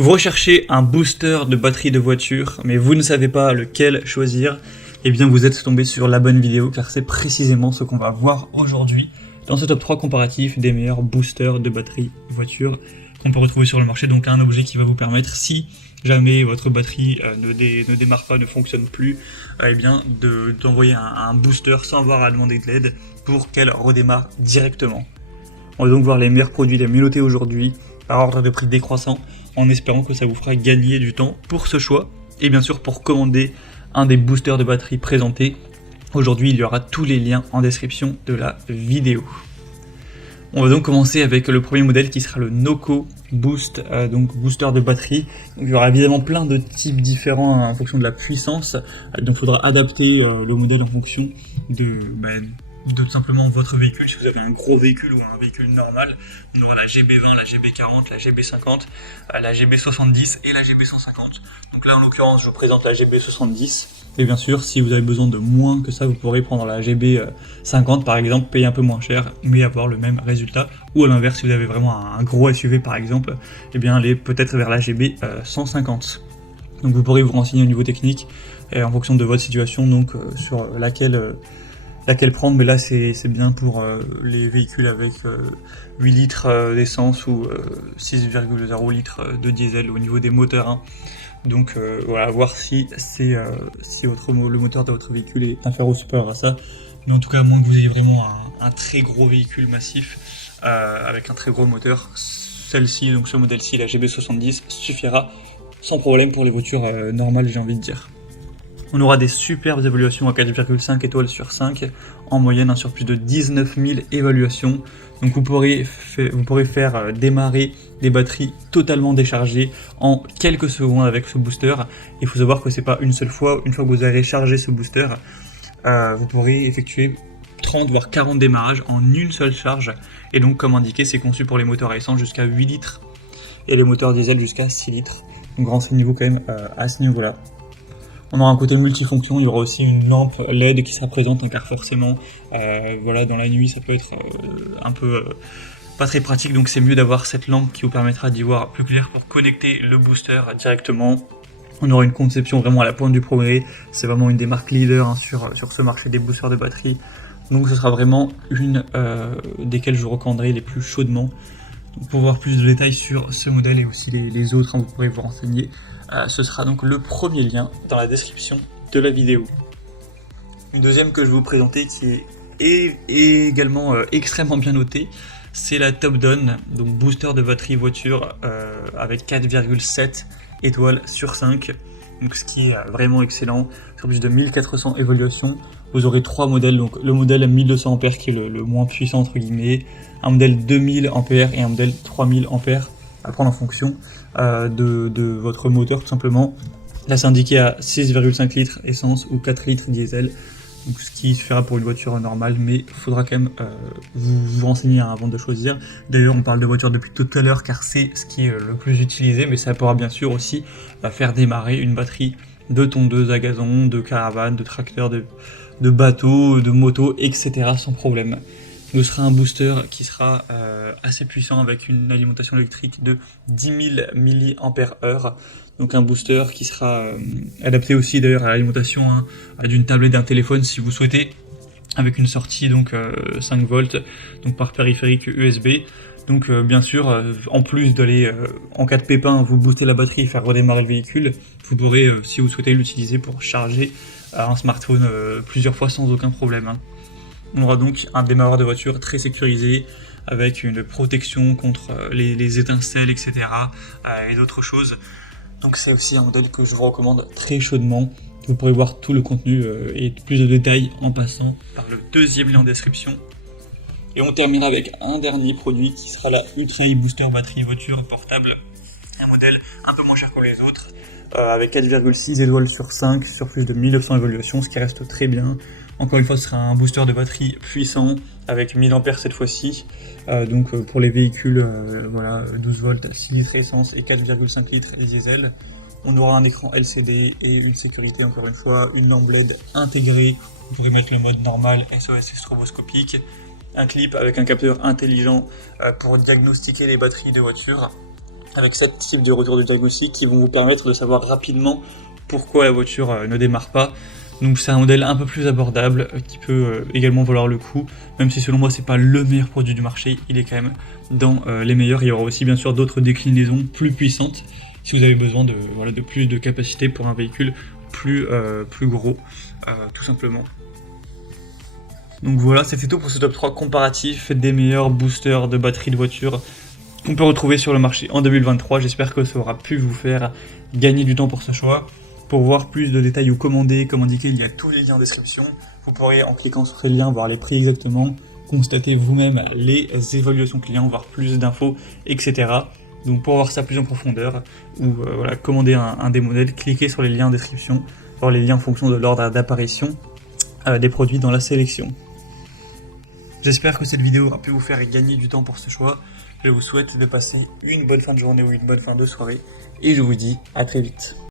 Vous recherchez un booster de batterie de voiture, mais vous ne savez pas lequel choisir, eh bien vous êtes tombé sur la bonne vidéo, car c'est précisément ce qu'on va voir aujourd'hui dans ce top 3 comparatif des meilleurs boosters de batterie voiture qu'on peut retrouver sur le marché. Donc un objet qui va vous permettre, si jamais votre batterie ne démarre pas, ne fonctionne plus, eh bien d'envoyer un booster sans avoir à demander de l'aide pour qu'elle redémarre directement. On va donc voir les meilleurs produits, les mieux notés aujourd'hui, par ordre de prix décroissant, en espérant que ça vous fera gagner du temps pour ce choix, et bien sûr pour commander un des boosters de batterie présentés. Aujourd'hui, il y aura tous les liens en description de la vidéo. On va donc commencer avec le premier modèle qui sera le Noco Boost, donc booster de batterie. Donc, il y aura évidemment plein de types différents en fonction de la puissance, donc il faudra adapter le modèle en fonction de tout simplement votre véhicule. Si vous avez un gros véhicule ou un véhicule normal, on aura la GB20, la GB40, la GB50, la GB70 et la GB150. Donc là en l'occurrence je vous présente la GB70. Et bien sûr, si vous avez besoin de moins que ça, vous pourrez prendre la GB50 par exemple, payer un peu moins cher, mais avoir le même résultat. Ou à l'inverse, si vous avez vraiment un gros SUV par exemple, et bien aller peut-être vers la GB150. Donc vous pourrez vous renseigner au niveau technique, et en fonction de votre situation, donc sur laquelle prendre, mais là c'est bien pour les véhicules avec 8 litres d'essence ou 6,0 litres de diesel au niveau des moteurs. Hein. Donc voilà, voir si le moteur de votre véhicule est inférieur ou supérieur à ça. Mais en tout cas, à moins que vous ayez vraiment un très gros véhicule massif avec un très gros moteur, celle-ci, donc ce modèle-ci, la GB70, suffira sans problème pour les voitures normales, j'ai envie de dire. On aura des superbes évaluations à 4,5 étoiles sur 5, en moyenne sur plus de 19 000 évaluations. Donc vous pourrez faire démarrer des batteries totalement déchargées en quelques secondes avec ce booster. Il faut savoir que c'est pas une seule fois, une fois que vous avez chargé ce booster, vous pourrez effectuer 30 voire 40 démarrages en une seule charge. Et donc comme indiqué, c'est conçu pour les moteurs à essence jusqu'à 8 litres et les moteurs diesel jusqu'à 6 litres. Donc renseignez-vous quand même à ce niveau-là. On aura un côté multifonction, il y aura aussi une lampe LED qui sera présente, car forcément, voilà, dans la nuit ça peut être un peu pas très pratique, donc c'est mieux d'avoir cette lampe qui vous permettra d'y voir plus clair pour connecter le booster directement. On aura une conception vraiment à la pointe du progrès, c'est vraiment une des marques leaders sur ce marché des boosters de batterie, donc ce sera vraiment une desquelles je vous recommanderai les plus chaudement. Donc, pour voir plus de détails sur ce modèle et aussi les autres, hein, vous pourrez vous renseigner. Ce sera donc le premier lien dans la description de la vidéo. Une deuxième que je vais vous présenter qui est également extrêmement bien notée, c'est la Top Down, donc booster de batterie voiture avec 4,7 étoiles sur 5, donc ce qui est vraiment excellent. Sur plus de 1400 évaluations, vous aurez trois modèles, donc le modèle 1200 A qui est le moins puissant entre guillemets, un modèle 2000 A et un modèle 3000 A à prendre en fonction de votre moteur tout simplement. Là c'est indiqué à 6,5 litres essence ou 4 litres diesel, donc ce qui suffira pour une voiture normale, mais il faudra quand même vous renseigner avant de choisir. D'ailleurs on parle de voiture depuis tout à l'heure car c'est ce qui est le plus utilisé, mais ça pourra bien sûr aussi faire démarrer une batterie de tondeuse à gazon, de caravane, de tracteur, de bateau, de moto, etc. sans problème. Ce sera un booster qui sera assez puissant avec une alimentation électrique de 10 000 mAh. Donc un booster qui sera adapté aussi d'ailleurs à l'alimentation d'une tablette, d'un téléphone si vous souhaitez, avec une sortie donc 5 volts, donc par périphérique USB. Donc bien sûr, en plus d'aller en cas de pépin, vous booster la batterie et faire redémarrer le véhicule, vous pourrez, si vous souhaitez, l'utiliser pour charger un smartphone plusieurs fois sans aucun problème. Hein. On aura donc un démarreur de voiture très sécurisé, avec une protection contre les étincelles, etc. Et d'autres choses. Donc c'est aussi un modèle que je vous recommande très chaudement. Vous pourrez voir tout le contenu et plus de détails en passant par le deuxième lien en description. Et on terminera avec un dernier produit qui sera la Ultra E-Booster batterie voiture portable. Un modèle un peu moins cher que les autres, avec 4,6 étoiles sur 5 sur plus de 1900 évaluations, ce qui reste très bien. Encore une fois, ce sera un booster de batterie puissant avec 1000 A cette fois-ci. Donc pour les véhicules, voilà, 12 volts, 6 litres essence et 4,5 litres diesel. On aura un écran LCD et une sécurité, encore une fois, une lampe LED intégrée. Vous pourrez mettre le mode normal, SOS et stroboscopique. Un clip avec un capteur intelligent pour diagnostiquer les batteries de voiture. avec 7 types de retours de diagnostic qui vont vous permettre de savoir rapidement pourquoi la voiture ne démarre pas. Donc c'est un modèle un peu plus abordable qui peut également valoir le coup, même si selon moi c'est pas le meilleur produit du marché, il est quand même dans les meilleurs. Il y aura aussi bien sûr d'autres déclinaisons plus puissantes si vous avez besoin de plus de capacité pour un véhicule plus gros, tout simplement. Donc voilà, c'était tout pour ce top 3 comparatif des meilleurs boosters de batterie de voiture qu'on peut retrouver sur le marché en 2023. J'espère que ça aura pu vous faire gagner du temps pour ce choix. Pour voir plus de détails ou commander, comme indiqué, il y a tous les liens en description. Vous pourrez, en cliquant sur ces liens, voir les prix exactement, constater vous-même les évaluations clients, voir plus d'infos, etc. Donc pour voir ça plus en profondeur, ou commander un des modèles, cliquez sur les liens en description, voir les liens en fonction de l'ordre d'apparition des produits dans la sélection. J'espère que cette vidéo aura pu vous faire gagner du temps pour ce choix. Je vous souhaite de passer une bonne fin de journée ou une bonne fin de soirée, et je vous dis à très vite.